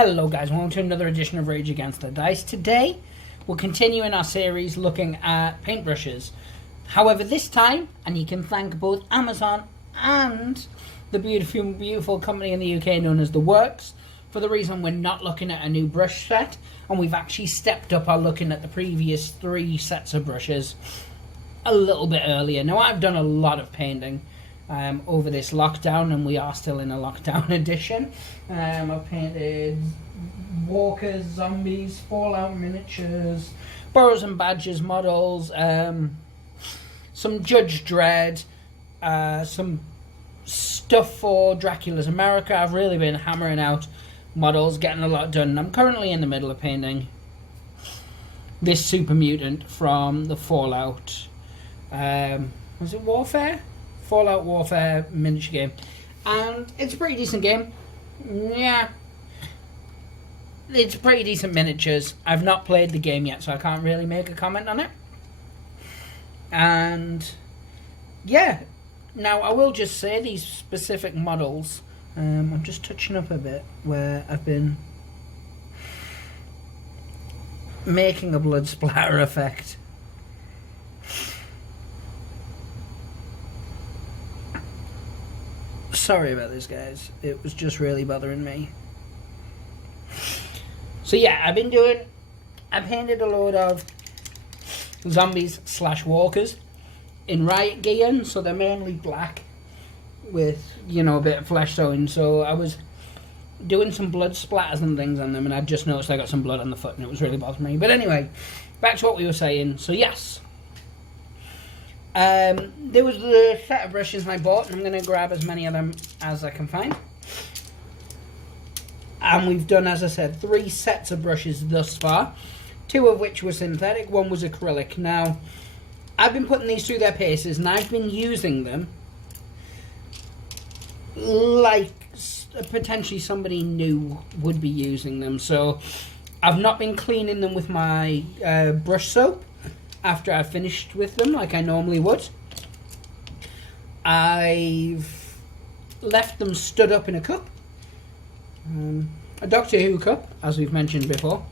Hello guys, welcome to another edition of Rage Against the Dice. Today, we're continuing our series looking at paintbrushes. However, this time, and you can thank both Amazon and the beautiful company in the UK known as The Works, for the reason we're not looking at a new brush set, and we've actually stepped up our looking at the previous 3 sets of brushes a little bit earlier. Now, I've done a lot of painting over this lockdown, and we are still in a lockdown edition. I've painted walkers, zombies, Fallout miniatures, Burrows and Badgers models, some Judge Dredd, some stuff for Dracula's America. I've really been hammering out models, getting a lot done. I'm currently in the middle of painting this super mutant from the Fallout, was it Warfare? Fallout Warfare miniature game, and it's a pretty decent game. Yeah, it's pretty decent miniatures. I've not played the game yet, so I can't really make a comment on it. And yeah, now I will just say these specific models, I'm just touching up a bit where I've been making a blood splatter effect. Sorry about this, guys. It was just really bothering me. So yeah, I painted a load of zombies / walkers in riot gear, so they're mainly black with, you know, a bit of flesh tone. So I was doing some blood splatters and things on them, and I just noticed I got some blood on the foot, and it was really bothering me. But anyway, back to what we were saying. So yes, there was the set of brushes I bought, and I'm going to grab as many of them as I can find. And we've done, as I said, 3 sets of brushes thus far, 2 of which were synthetic, 1 was acrylic. Now, I've been putting these through their paces, and I've been using them like potentially somebody new would be using them. So, I've not been cleaning them with my brush soap after I've finished with them like I normally would. I've left them stood up in a cup, a Doctor Who cup, as we've mentioned before.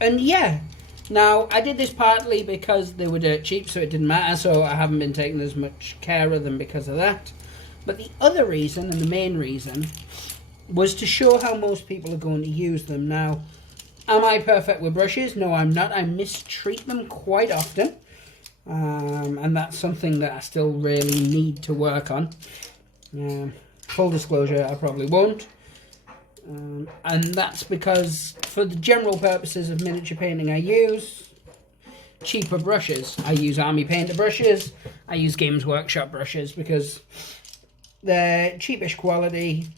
And yeah, now I did this partly because they were dirt cheap, so it didn't matter, so I haven't been taking as much care of them because of that. But the other reason, and the main reason, was to show how most people are going to use them. Now, am I perfect with brushes? No, I'm not. I mistreat them quite often. And that's something that I still really need to work on. Full disclosure, I probably won't. And that's because for the general purposes of miniature painting, I use cheaper brushes. I use Army Painter brushes. I use Games Workshop brushes because they're cheapish quality,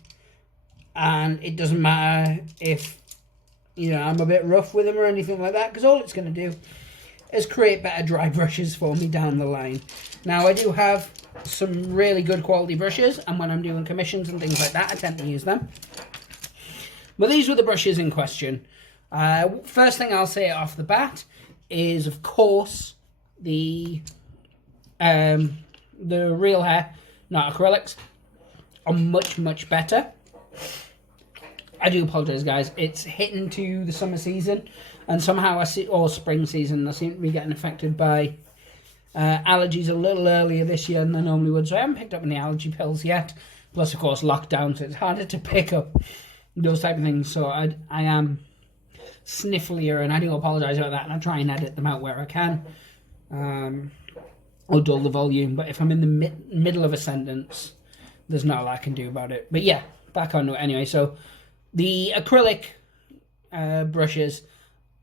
and it doesn't matter if, you know, I'm a bit rough with them or anything like that, because all it's going to do is create better dry brushes for me down the line. Now, I do have some really good quality brushes, and when I'm doing commissions and things like that, I tend to use them. But these were the brushes in question. First thing I'll say off the bat is, of course, the real hair, not acrylics, are much better. I do apologise, guys. It's hitting to the summer season, and somehow or spring season, I seem to be getting affected by allergies a little earlier this year than I normally would. So I haven't picked up any allergy pills yet. Plus, of course, lockdown, so it's harder to pick up those type of things. So I am snifflier, and I do apologise about that. And I try and edit them out where I can, or dull the volume. But if I'm in the middle of a sentence, there's not a lot I can do about it. But yeah, back on it anyway. So the acrylic brushes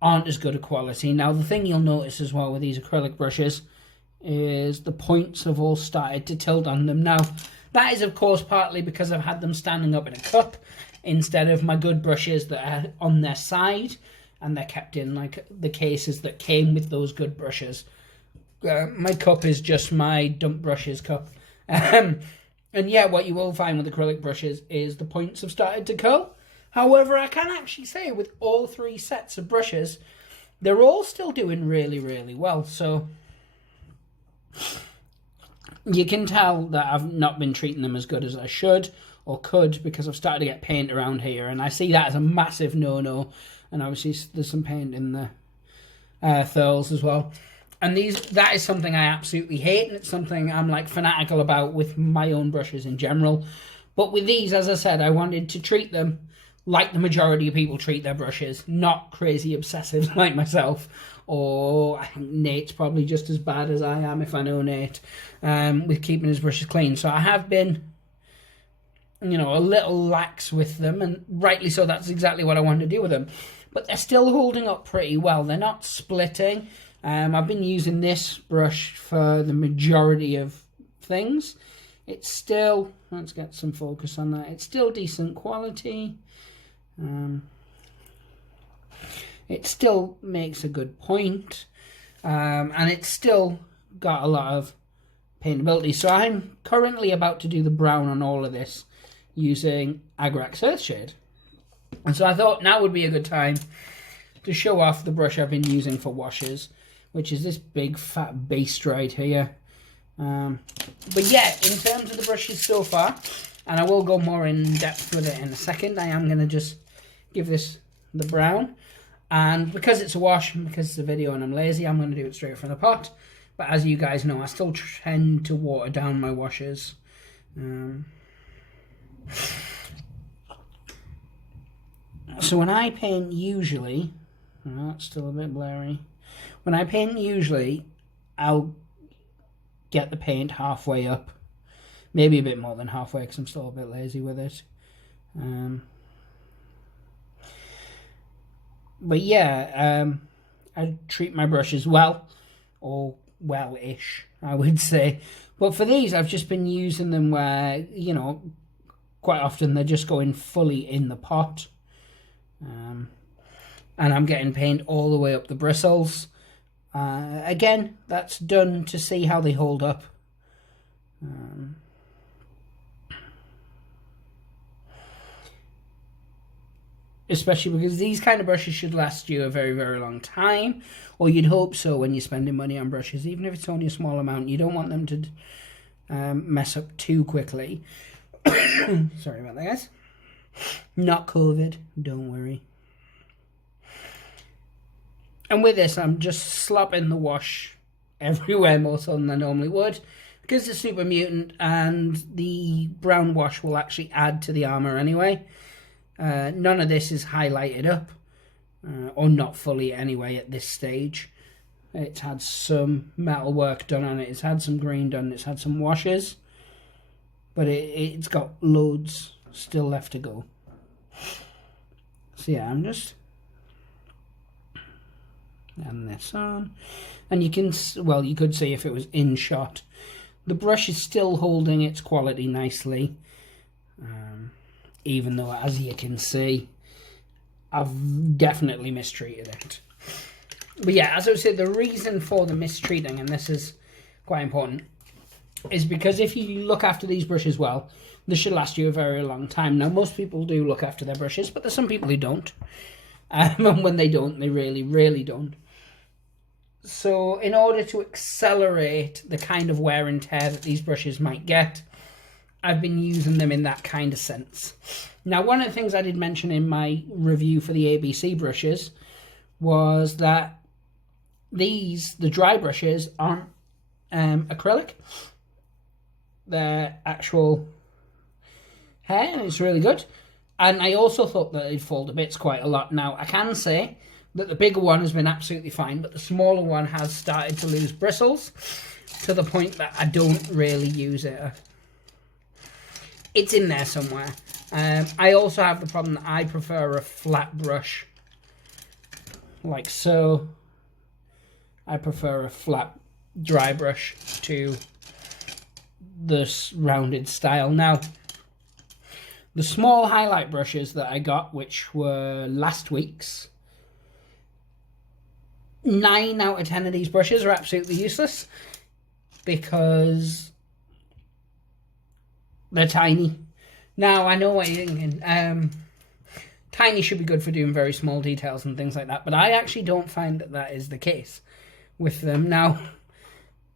aren't as good a quality. Now, the thing you'll notice as well with these acrylic brushes is the points have all started to tilt on them. Now, that is, of course, partly because I've had them standing up in a cup instead of my good brushes that are on their side, and they're kept in like the cases that came with those good brushes. My cup is just my dump brushes cup. And yeah, what you will find with acrylic brushes is the points have started to curl. However, I can actually say with all 3 sets of brushes, they're all still doing really well. So you can tell that I've not been treating them as good as I should, or could, because I've started to get paint around here, and I see that as a massive no-no. And obviously there's some paint in the thurls as well. And that is something I absolutely hate, and it's something I'm like fanatical about with my own brushes in general. But with these, as I said, I wanted to treat them like the majority of people treat their brushes, not crazy obsessive like myself. Or I think Nate's probably just as bad as I am, if I know Nate, with keeping his brushes clean. So I have been, you know, a little lax with them, and rightly so. That's exactly what I wanted to do with them. But they're still holding up pretty well. They're not splitting. I've been using this brush for the majority of things. It's still, let's get some focus on that. It's still decent quality. It still makes a good point. And it's still got a lot of paintability. So I'm currently about to do the brown on all of this using Acrylic Earthshade. And so I thought now would be a good time to show off the brush I've been using for washes, which is this big fat beast right here. But yeah, in terms of the brushes so far, and I will go more in depth with it in a second, I am going to just give this the brown. And because it's a wash, and because it's a video and I'm lazy, I'm going to do it straight from the pot. But as you guys know, I still tend to water down my washes. So when I paint usually, oh, it's still a bit blurry. When I paint usually, I'll get the paint halfway up. Maybe a bit more than halfway because I'm still a bit lazy with it. But yeah, I treat my brushes well, or well-ish, I would say. But for these, I've just been using them where, you know, quite often they're just going fully in the pot. And I'm getting paint all the way up the bristles. Again, that's done to see how they hold up. Especially because these kind of brushes should last you a very, very long time. Or you'd hope so when you're spending money on brushes. Even if it's only a small amount, you don't want them to mess up too quickly. Sorry about that, guys. Not COVID, don't worry. And with this, I'm just slopping the wash everywhere more so than I normally would, because it's super mutant, and the brown wash will actually add to the armor anyway. None of this is highlighted up, or not fully anyway at this stage. It's had some metal work done on it, it's had some green done, it's had some washes, but it's got loads still left to go. So yeah, I'm just adding this on, and you can, well, you could see if it was in shot, the brush is still holding its quality nicely, even though, as you can see, I've definitely mistreated it. But yeah, as I said, the reason for the mistreating, and this is quite important, is because if you look after these brushes well, this should last you a very long time. Now, most people do look after their brushes, but there's some people who don't. And when they don't, they really, really don't. So in order to accelerate the kind of wear and tear that these brushes might get, I've been using them in that kind of sense. Now, one of the things I did mention in my review for the ABC brushes was that these, the dry brushes, aren't acrylic. They're actual hair, and it's really good. And I also thought that they'd fall to bits quite a lot. Now, I can say that the bigger one has been absolutely fine, but the smaller one has started to lose bristles to the point that I don't really use it. It's in there somewhere. I also have the problem that I prefer a flat brush, like so. I prefer a flat dry brush to this rounded style. Now, the small highlight brushes that I got, which were last week's, 9 out of 10 of these brushes are absolutely useless because they're tiny. Now, I know what you're thinking. Tiny should be good for doing very small details and things like that, but I actually don't find that that is the case with them. Now,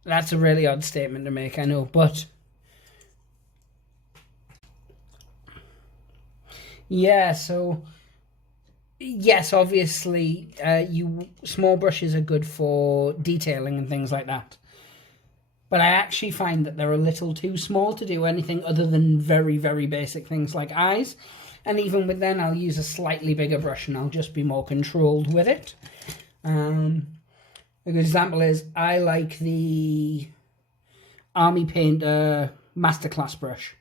that's a really odd statement to make, I know, but Yeah, so yes, obviously, small brushes are good for detailing and things like that. But I actually find that they're a little too small to do anything other than very, very basic things like eyes. And even with then, I'll use a slightly bigger brush and I'll just be more controlled with it. A good example is I like the Army Painter Masterclass brush.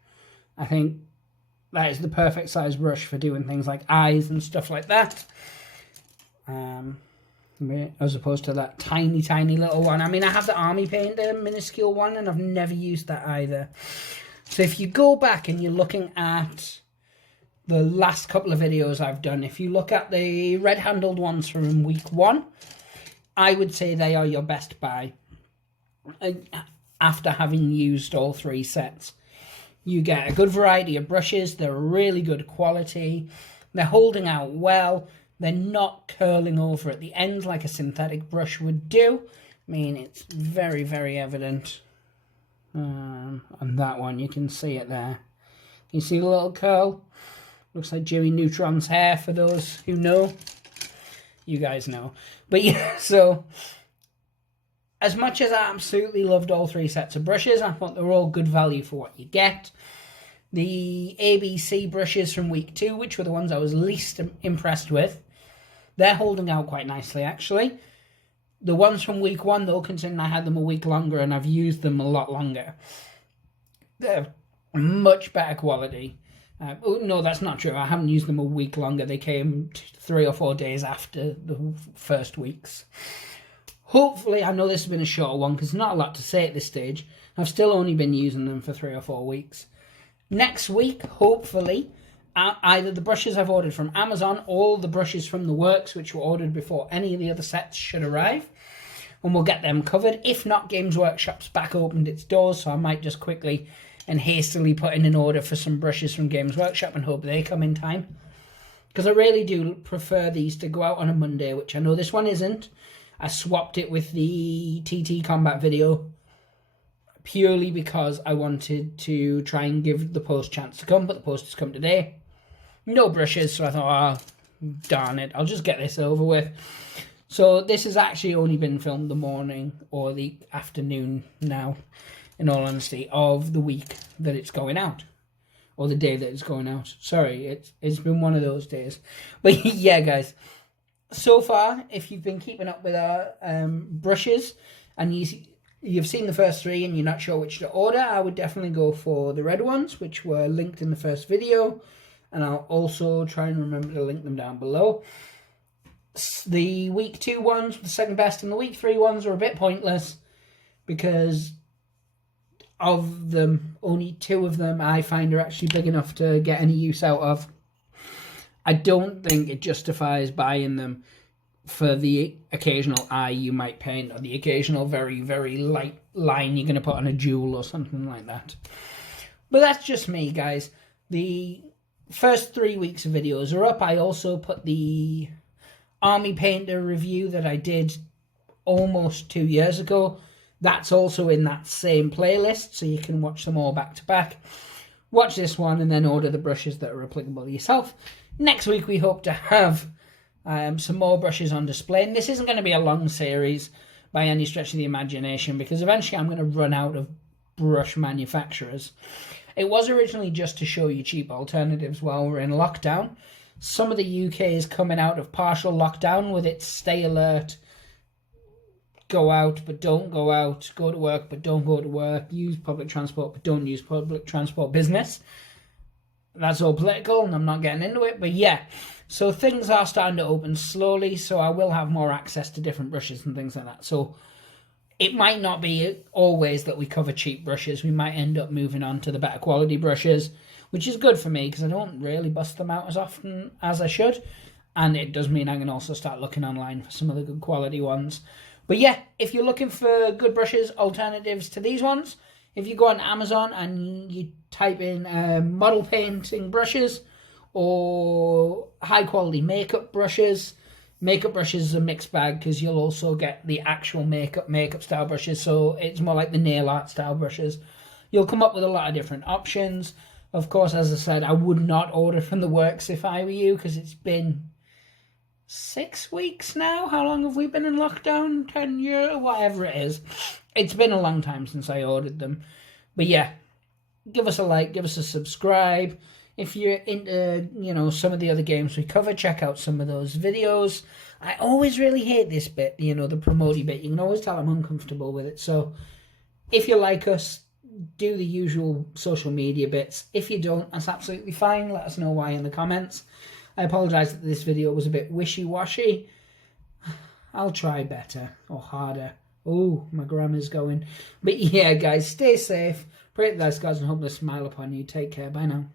I think that is the perfect size brush for doing things like eyes and stuff like that. As opposed to that tiny, tiny little one. I mean, I have the Army Painter minuscule one and I've never used that either. So if you go back and you're looking at the last couple of videos I've done, if you look at the red-handled ones from week 1, I would say they are your best buy after having used all 3 sets. You get a good variety of brushes, they're really good quality, they're holding out well, they're not curling over at the end like a synthetic brush would do. I mean, it's very, very evident on that one. You can see it there. You see the little curl? Looks like Jimmy Neutron's hair for those who know. You guys know. But yeah, so as much as I absolutely loved all 3 sets of brushes, I thought they were all good value for what you get. The ABC brushes from week 2, which were the ones I was least impressed with, they're holding out quite nicely, actually. The ones from week 1, though, considering I had them a week longer and I've used them a lot longer, they're much better quality. No, that's not true. I haven't used them a week longer. They came 3 or 4 days after the first weeks. Hopefully, I know this has been a shorter one because there's not a lot to say at this stage. I've still only been using them for 3 or 4 weeks. Next week, hopefully, either the brushes I've ordered from Amazon or the brushes from the works, which were ordered before any of the other sets should arrive, and we'll get them covered. If not, Games Workshop's back opened its doors, so I might just quickly and hastily put in an order for some brushes from Games Workshop and hope they come in time. Because I really do prefer these to go out on a Monday, which I know this one isn't. I swapped it with the TT Combat video purely because I wanted to try and give the post a chance to come, but the post has come today. No brushes, so I thought, oh, darn it, I'll just get this over with. So this has actually only been filmed the morning or the afternoon now, in all honesty, of the week that it's going out. Or the day that it's going out. Sorry, it's been one of those days. But yeah, guys, so far, if you've been keeping up with our brushes and you've seen the first 3 and you're not sure which to order, I would definitely go for the red ones, which were linked in the first video. And I'll also try and remember to link them down below. The week 2 ones, the second best, and the week 3 ones are a bit pointless because of them, only 2 of them I find are actually big enough to get any use out of. I don't think it justifies buying them for the occasional eye you might paint or the occasional very, very light line you're going to put on a jewel or something like that. But that's just me, guys. The first 3 weeks of videos are up. I also put the Army Painter review that I did almost 2 years ago. That's also in that same playlist, so you can watch them all back to back. Watch this one and then order the brushes that are applicable to yourself. Next week we hope to have some more brushes on display. And this isn't going to be a long series by any stretch of the imagination because eventually I'm going to run out of brush manufacturers. It was originally just to show you cheap alternatives while we're in lockdown. Some of the UK is coming out of partial lockdown with its stay alert, go out but don't go out, go to work but don't go to work, use public transport but don't use public transport business. That's all political and I'm not getting into it, but yeah. So things are starting to open slowly, so I will have more access to different brushes and things like that. So it might not be always that we cover cheap brushes. We might end up moving on to the better quality brushes, which is good for me because I don't really bust them out as often as I should. And it does mean I can also start looking online for some of the good quality ones. But yeah, if you're looking for good brushes, alternatives to these ones, if you go on Amazon and you type in model painting brushes or high quality makeup brushes is a mixed bag because you'll also get the actual makeup style brushes, so it's more like the nail art style brushes. You'll come up with a lot of different options. Of course, as I said, I would not order from the works if I were you, because it's been 6 weeks now. How long have we been in lockdown? 10 years? Whatever it is. It's been a long time since I ordered them. But yeah, give us a like, give us a subscribe. If you're into, you know, some of the other games we cover, check out some of those videos. I always really hate this bit, you know, the promoty bit. You can always tell I'm uncomfortable with it. So if you like us, do the usual social media bits. If you don't, that's absolutely fine. Let us know why in the comments. I apologise that this video was a bit wishy-washy. I'll try better or harder. Oh, my grammar's going. But yeah, guys, stay safe. Pray to the gods and hope they smile upon you. Take care. Bye now.